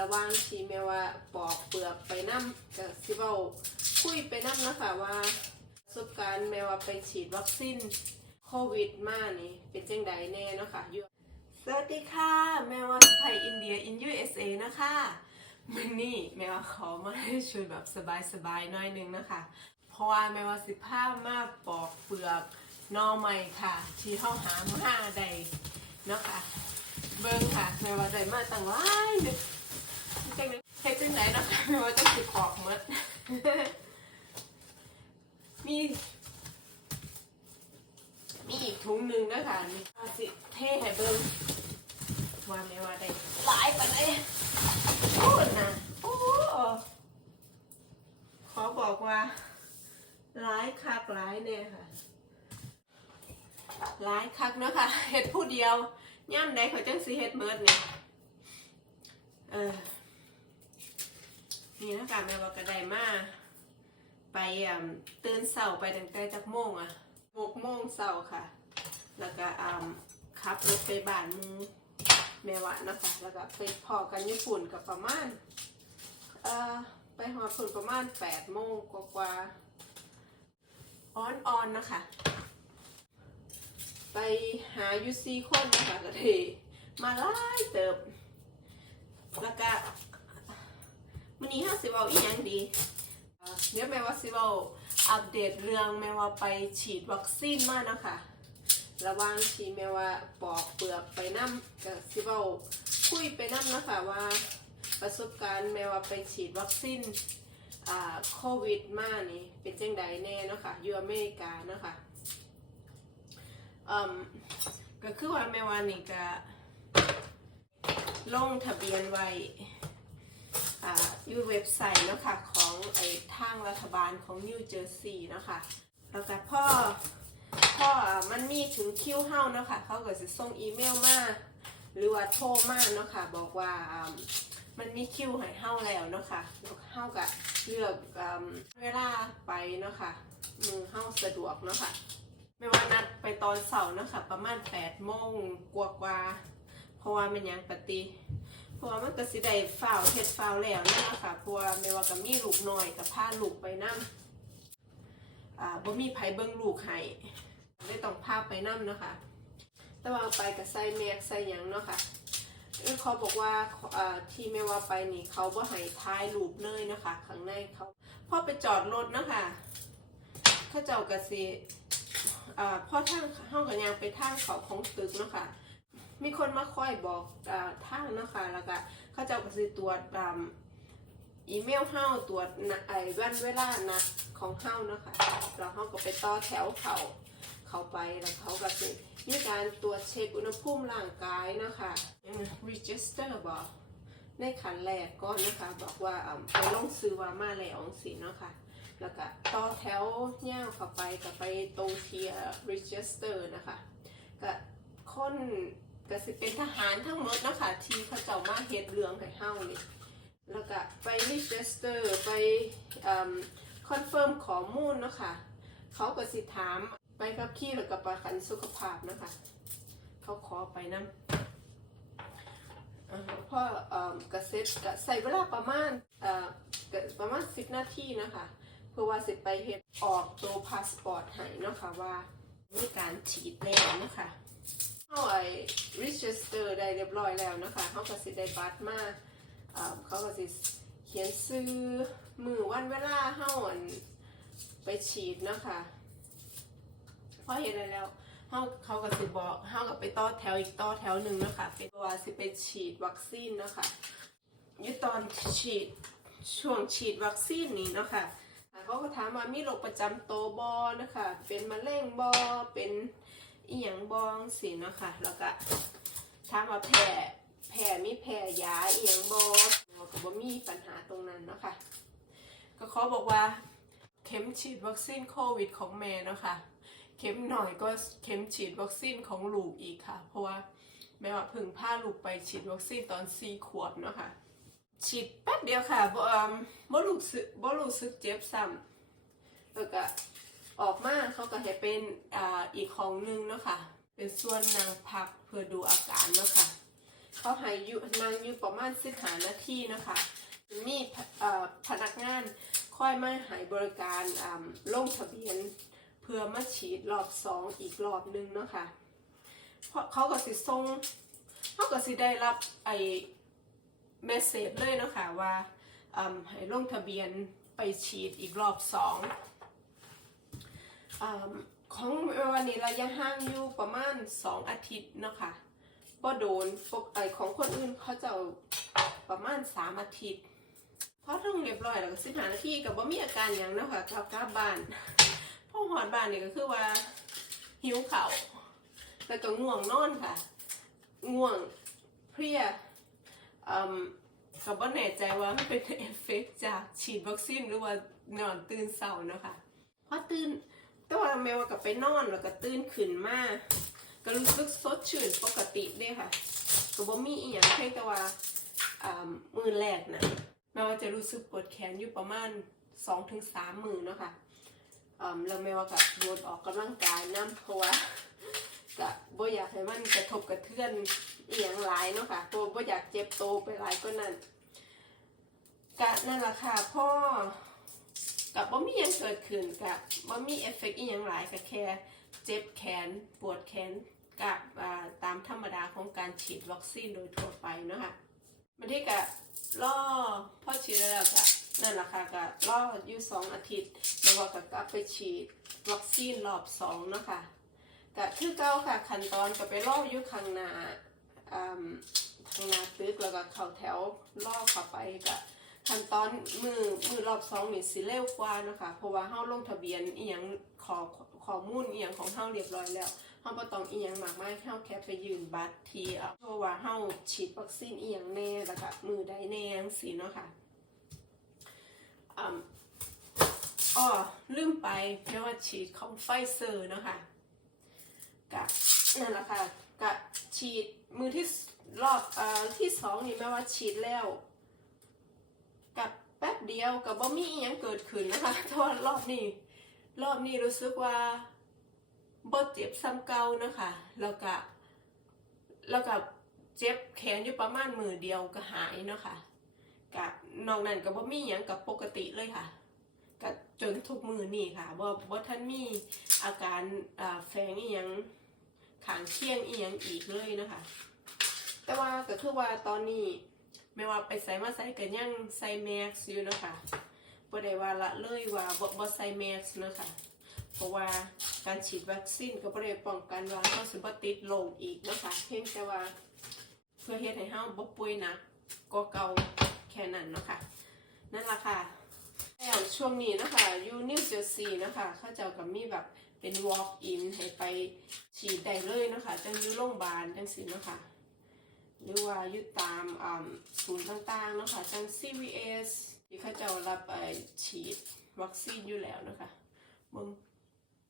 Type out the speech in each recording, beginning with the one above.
ระว่างที่แม่ว่าปอกเปลือกไปน้ำกับสิเว้าคุยไปน้ำนะคะว่าประสบการณ์แม่ว่าไปฉีดวัคซีนโควิดมานี่เป็นจังใดแน่เนาะค่ะอยู่สวัสดีค่ะ แม่ว่าไทยอินเดียอิน USA นะคะมันนี่แม่ว่าขอมาให้ช่วยแบบสบายๆหน่อยนึงนะคะ เพราะว่าแม่ว่าสิพามาปอกเปลือกนอใหม่ค่ะ ที่เขาหามาได้เนาะค่ะเบิ่งค่ะแม่ว่าได้มาตั้งหลายเนึง จังไดเฮ็ดจังไดเนะคะแม่ว่าจะสิปอกหมดมีมีอีกถุงหนึ่งนะคะนี่ว่าสิเทให้เบิ่งว่าแม่ว่าได้หลายปานใดโอ้นะโอ้ขอบอกว่าหลายคักหลายเนี่ยค่ะหลายคักเนาะค่ะเฮ็ดผู้เดียวย่ำใดเขาจังสิเฮ็ดเมิดเนี่ยเออ นี่นะคะแม่ว่าก็ได้มาไปตื่นเช้าไปตั้งแต่จักโมงอะหกโมงเช้าค่ะ แล้วก็ขับรถไปบ้านมูแม่ว่านะคะแล้วก็ไปพอกันญี่ปุ่นกับประมาณเอ่อไปหอดฝุ่นประมาณแปดโมงกว่าๆอ่อนๆนนะคะ ไปหายูซีคนนะคะก็ได้มาไล่เติบแล้วก็ วันนี้ห้าสิบเอาอีกอย่างดีเอ่อเดี๋ยวแม่ว่าสิเอาอัปเดตเรื่องแม่ว่าไปฉีดวัคซีนมานะคะระว่างที่แม่ว่าปอกเปลือกไปน้ำกับสิเอาคุยไปน้ำนะคะว่าประสบการณ์แม่ว่าไปฉีดวัคซีนอ่าโควิดมานี่เป็นจังใดแน่เนาะคะอยู่อเมริกาเนาะคะอืมก็คือว่าแม่ว่านี่ก็ลงทะเบียนไว้ อ่ายู่เว็บไซต์นะคะของไอ้ทางรัฐบาลของนิวเจอร์ซีย์เนาะคะแล้วก็พ่อพ่ออ่ามันมีถึงคิวเฮาเนาะคะเขาก็จะส่งอีเมลมาหรือว่าโทรมาเนาะคะบอกว่าอ่ามันมีคิวให้เฮาแล้วเนาะคะแล้วเฮาก็เลือกอ่าเวลาไปเนาะคะมือเฮาสะดวกเนาะคะไม่ว่านัดไปตอนเสาร์นะคะประมาณแปดโมงกว่ากว่าๆเพราะว่ามันยังปฏิ เพราะว่ามันก็สิได้ฝ้าวเฮ็ดฝ้าวแล้วนั่นะค่ะเพราะว่าไม่ว่าก็มีลูกน้อยกับพาลูกไปนํอ่าบ่มีไผเบิ่งลูกให้เลยต้องพาไปนํเนาะคะแต่ว่าไปกับใส่แมกใส่หยังเนาะค่ะเอ้ยเขาบอกว่าอ่าที่ไม่ว่าไปนี่เขาบ่ให้ท้ายรูปเลยนะคะข้างในเขาพ่อไปจอดรถเนาะคะเขาเจ้าก็สิอ่าพอทางเฮากันยางไปทางเขาของตึกเนาะค่ะ มีคนมาคอยบอกอ่าทางเนาะค่ะแล้วก็เขาจ้าก็สิตรวจตามอีเมลเฮาตรวจนะไอ้วันเวลานัดของเฮาเนาะค่ะแล้วเฮาก็ไปต่อแถวเขาเขาไปแล้วเขาก็สิมีการตรวจเช็คอุณหภูมิร่างกายนะค่ะ register บอกในขันแรกก่อนนะคะ บอกว่าไปลงซื้อว่ามาแล้วสิเนาะค่ะแล้วก็ต่อแถวย่างเข้าไปก็ไปตรงเทีย register นะคะก็คน ก็สิเป็นทหารทั้งหมดนะคะที่เขาเจ้ามาเฮ็ดเรื่องให้เฮานี่แล้วก็ไป register ไปคอนเฟิร์มข้อมูลเนาะคะเขาก็สิถามไปกับขี่แล้วก็ประกันสุขภาพนะคะเขาขอไปนำอ่าพอเอ่อกระเซ็ตกใส่เวลาประมาณเอ่อประมาณสิบนาทีนะคะเพื่อว่าสิไปเฮ็ดออกตัวพาสปอร์ตให้นะคะว่ามีการฉีดแล้วนะคะ เขาไอ้ register ได้เรียบร้อยแล้วนะคะเขาก็สิได้บัตรมาเขาก็สิเขียนซื้อมือวันเวลาเฮาอันไปฉีดเนาะคะพอเห็นได้แล้วเฮาเขาก็สิบอกเฮาก็ไปต่อแถวอีกต่อแถวหนึ่งเนาะคะเป็นว่าสิไปฉีดวัคซีนเนาะคะยู่ตอนฉีดช่วงฉีดวัคซีนนี้เนาะค่ะเขาก็ถามว่ามีโรคประจำตัวบอนะคะเป็นมะเร็งบอเป็น อีหยังบองสิเนาะค่ะ แล้วก็ถามว่าแพ้แพ้มีแพ้ยาอีหยังบองเราก็บ่มีปัญหาตรงนั้นเนาะค่ะ ก็เขาบอกว่าเข็มฉีดวัคซีนโควิดของแม่เนาะค่ะเข็มหน่อยก็เข็มฉีดวัคซีนของลูกอีกค่ะ เพราะว่าแม่ว่าพึ่งพาลูกไปฉีดวัคซีนตอนสี่ขวบเนาะค่ะฉีดแป๊บเดียวค่ะบ่เอิ่มบ่รู้สึกบ่รู้สึกเจ็บซ้ำแล้วก็ ออกมาเขาก็ให้เป็นอ่าอีกของหนึ่งเนาะค่ะ เป็นส่วนนางพักเพื่อดูอาการเนาะค่ะเขาให้อยู่นั่งอยู่ประมาณสิบหานาทีเนาะคะมีพนักงานค่อยมาให้บริการอ่าลงทะเบียน เพื่อมาฉีดรอบสองอีกรอบหนึงเนาะคะเพราะเขาก็สิส่งเขาก็สิได้รับไอ้เมสเซจเลยเนาะคะว่าอ่าให้ลงทะเบียนไปฉีดอีกรอบสอง ของวันนี้ระยะห่างอยู่ประมาณสองอาทิตย์เนาะคะบ่โดนปกไอของคนอื่นเขาจะประมาณสามอาทิตย์พอท่องเรียบร้อยแล้วก็สิบหานาทีกับว่ามีอาการอย่างเนาะค่ะกลับกลับบ้านพ่อหอดบ้านนี่ยก็คือว่าหิวเขาแล้วก็ง่วงนอนค่ะ ง่วงเพลียก็บ่แน่ใจว่ามันเป็นเอฟเฟกต์จากฉีดวัคซีนหรือว่านอนตื่นเศร้าเนาะค่ะพอตื่น แต่ว่าแมวกับไปนอนแล้วก็ตื่นขึ้นมาก็รู้สึกสดชื่นปกติเด้ค่ะก็บ่มีอีหยังเพียงแต่ว่ามือแรกนะแมวจะรู้สึกปวดแขนอยู่ประมาณ2อถึงสามมือเนาะค่ะแล้วแมวกับโดนออกกำลังกายน้ำเพราะว่าก็บ่อยากให้มันกระทบกระเทือนเอียงหลายเนาะค่ะเพราะบ่อยากเจ็บโตไปหลายก็นั่นกะนั่นแหละค่ะพ่อ กับบ่มีหยังเกิดขึ้นกับบ่มีเอฟเฟกต์อีหยังหลายก็แค่เจ็บแขนปวดแขนกับอ่าตามธรรมดาของการฉีดวัคซีนโดยทั่วไปเนาะค่ะมันที่กะล่อพ่อฉีดแล้วกะนั่นแหละค่ะกะล่ออยู่สองอาทิตย์แล้วก็กลับไปฉีดวัคซีนรอบสองเนาะค่ะกะคือเก้าค่ะขั้นตอนก็ไปล่ออยู่ข้างหน้าอ่าข้างหน้าตึกแล้วก็เข้าแถวล่อเข้าไปกะ ขั้นตอนมือมือรอบสองนี่สิเร็วกว่านะคะเพราะว่าเฮาลงทะเบียนอีหยังขอข้อมูลอีหยังของเฮาเรียบร้อยแล้วเฮาบ่ต้องอีหยังมากมายเฮาแค่ไปยืนบัตรที่เอาเพราะว่าเฮาฉีดวัคซีนอีหยังแน่แล้วก็มือใดแน่จังซี่เนาะค่ะอ่าอ้อลืมไปแค่ว่าฉีดของไฟเซอร์เนาะค่ะกะนั่นแหละค่ะกะฉีดมือที่รอบเอ่อที่สองนี่แม้ว่าฉีดแล้ว แป๊บเดียวกับบ่มีอีหยังเกิดขึ้นนะคะเพราะว่ารอบนี้รอบนี้รู้สึกว่าบ่เจ็บซ้ำเก่านะคะแล้วก็แล้วก็เจ็บแขนอยู่ประมาณมือเดียวก็หายเนาะค่ะกับนอกนั้นก็บ่มีหยังกับปกติเลยค่ะกับจนทุกมือนี่ค่ะบ่บ่ทันมีอาการอ่าแฝงอีหยังขางเคียงอีหยังอีกเลยนะคะ แต่ว่าก็คือว่าตอนนี้ ไม่ว่าไปใส่มาใส่กันยังใส่แม็กซ์อยู่นะคะบ่ได้ว่าละเลยว่าบ่บ่ใส่แม็กซ์นะคะเพราะว่าการฉีดวัคซีนก็บ่ได้ป้องกันว่าเราสิบ่ติดโรคอีกนะคะเพียงแต่ว่าเพื่อเฮ็ดให้เฮาบ่ป่วยหนักก็เก่าแค่นั้นเนาะค่ะนั่นล่ะค่ะแล้วช่วงนี้นะคะอยู่นิวเจอร์ซีย์นะคะเขาเจ้าก็มีแบบเป็น walk in ให้ไปฉีดได้เลยนะคะจังอยู่โรงพยาบาลจังซี่เนะคะ หรือว่าอยู่ตามศูนย์ต่างๆนะคะจัง CVS ที่เขาจะรับไปฉีดวัคซีนอยู่แล้วนะคะมึง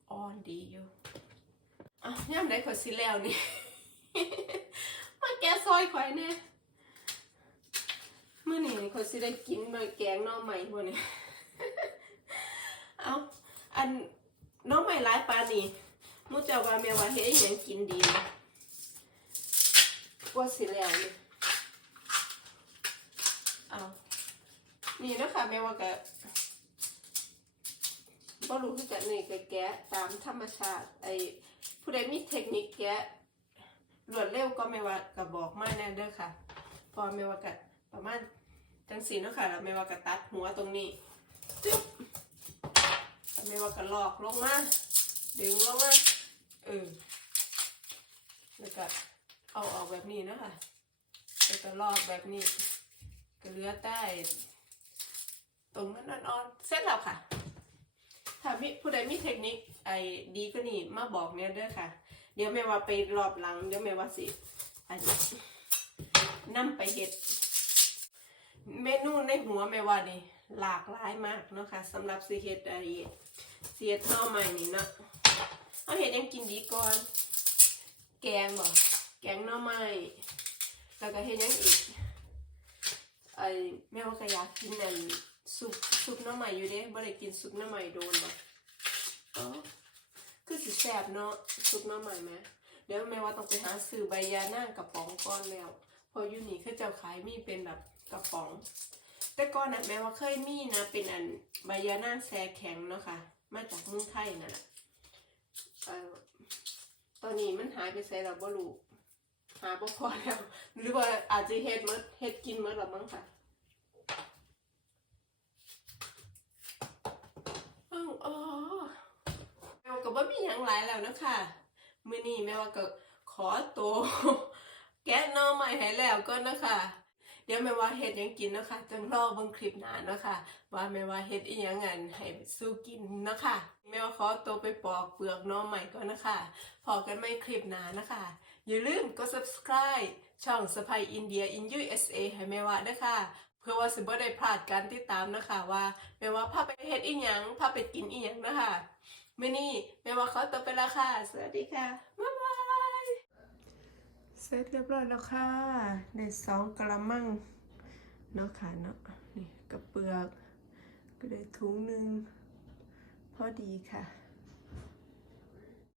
อ่อนดีอยู่อะย่ำได้ขอสิแล้วนี่ มาแกซอยข่อยแน่เมื่อนี้ขอยสิได้กินมาแกงน่อใหม่บ่เนี่ยเอาอันน้องใหม่ร้ายปานนี่มูเจ้าว่าแม่ว่าเฮ็ดอหยังกินดีก ว่าสิแล้วนี่เอานี่นะคะแม่ว่าก็บ่รู้คือกันนี่ก็แกะตามธรรมชาติ ไอ้ผู้ใดมีเทคนิคแกะรวดเร็วก็ไม่ว่าก็บอกมาแน่เด้อค่ะ พอไม่ว่าก็ประมาณจังสีเนาะค่ะแล้วไม่ว่าก็ตัดหัวตรงนี้จึ๊บแล้วไม่ว่าก็ลอกลงมาดึงลงมาเออแล้วก็ เอาออกแบบนี้นะคะแล้วก็ลอกแบบนี้ก็เหลือใต้ตรงนั้นอ่อนๆเสร็จแล้วค่ะ ถ้ามีผู้ใดมีเทคนิคไอ้ดีก็นี่มาบอกเนี่ยเด้อค่ะ เดี๋ยวแม่ว่าไปรอบหลังเดี๋ยวแม่ว่าสิอันนี้นำไปเฮ็ด เมนูในหัวแม่ว่านี่หลากหลายมากเนาะค่ะสำหรับสิเฮ็ดไอ้เสียเท่าใหม่นี่เนาะเอาเฮ็ดยังกินดีก่อน แกงบ่ แกงหน่อไม้แล้วก็เฮ็ดหยังอีกไอ้แม่ว่าก็อยากกินนั่นซุปซุปหน่อไม้อยู่เด้บ่ได้กินซุปหน่อไม้โดนบ่อ๋อคือสิแซ่บเนาะซุปหน่อไม้แหมเดี๋ยวแม่ว่าต้องไปหาซื้อใบยานางกระป๋องก่อนแล้วเพออยู่นี่เขาเจ้าขายมีเป็นแบบกระป๋อง แต่ก่อนน่ะแม้ว่าเคยมีนะเป็นอันใบยานางแซแข็งเนาะค่ะมาจากเมืองไทยนั่นแหละเอ่อตอนนี้มันหายไปใส่เราบ่รู้ หาบ่พอแล้ว หรือว่าอาจจะเฮ็ดมดเฮ็ดกินมดแล้วมั้งค่ะอ้าวอ๋อแมว่าก็บ่มีหยังหลายแล้วนะคะมื้อนี้แม่ว่าก็ขอตัวแกะน่อใหม่ให้แล้วก็นะคะเดี๋ยวแม่ว่าเฮ็ดยังกินเนาะคะจังรอเบิ่งคลิปหน้าเนาะค่ะว่าแม่ว่าเฮ็ดอีหยังงันให้สู้กินเนาะค่ะแม่ว่าขอตัวไปปอกเปลือกน้อใหม่ก่อนนะคะพอกันไม่คลิปหน้านะคะ อย่าลืมกด subscribe ช่องสไปอินเดีย in USA ให้แม่ว่าด้วยค่ะ เพื่อว่าสิบ่ได้พลาดการติดตามนะคะว่าแม่ว่าพาไปเฮ็ดอีหยังพาไปกินอีหยังนะคะมื้อนี้แม่ว่าขอตัวไปแล้วค่ะ สวัสดีค่ะบ๊ายบายเสร็จเรียบร้อยแล้วค่ะได้สองกระมังเนาะค่ะเนาะนี่กับเปลือก ก็ได้ถุงหนึ่งพอดีค่ะ